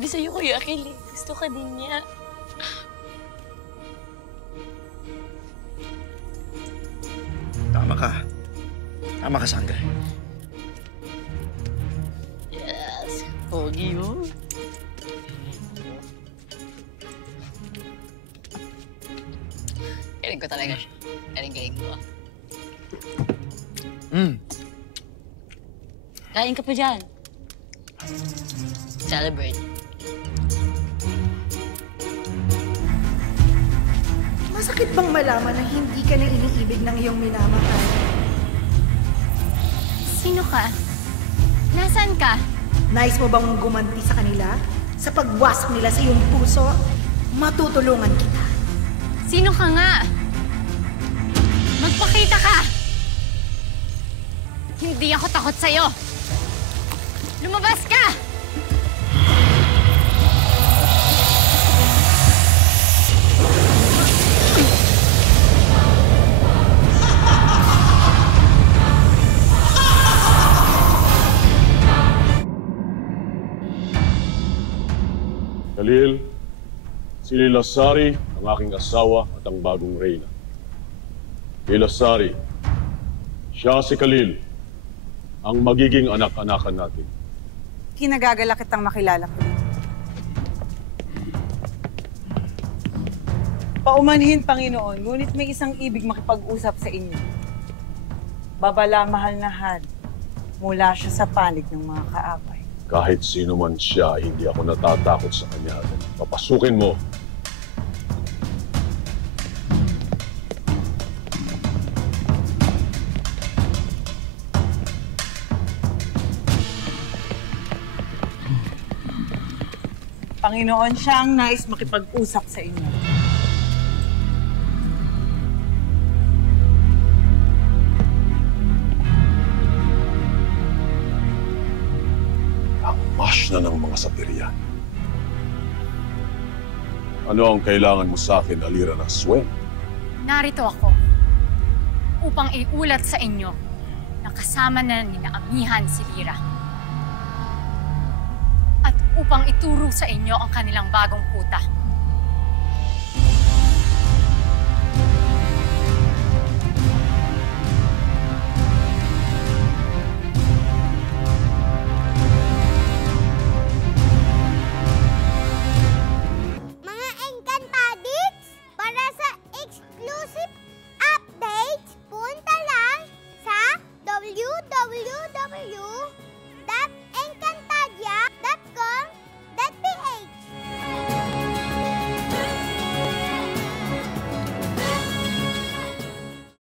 Sabi sa'yo, Kuya Akil, gusto ka din niya. Tama ka. Tama ka, Sandra. Yes, pogi mo. Galing ko talaga siya. Galing mo. Kain ka pa dyan. Celebrate. Masakit bang malaman na hindi ka na iniibig ng iyong minamahal? Sino ka? Nasaan ka? Nais mo bang gumanti sa kanila? Sa pagwasak nila sa iyong puso? Matutulungan kita. Sino ka nga? Magpakita ka! Hindi ako takot sa'yo! Lumabas ka! Khalil, si Lilasari ang aking asawa at ang bagong reyna. Lilasari, siya si Khalil, ang magiging anak-anakan natin. Kinagagala kitang makilala ko. Paumanhin, Panginoon, ngunit may isang ibig makipag-usap sa inyo. Babala, mahal na Han, mula siya sa panig ng mga kaaway. Kahit sino man siya, hindi ako natatakot sa kanya. Papasukin mo. Panginoon, siya ang nais makipag-usap sa inyo. Ang mash na ng mga sapirian. Ano ang kailangan mo sa akin, Alira ng Swen? Narito ako upang iulat sa inyo na kasama na ninaamihan si Lyra. At upang ituro sa inyo ang kanilang bagong puta. Mga Encantadix, para sa exclusive updates, punta lang sa www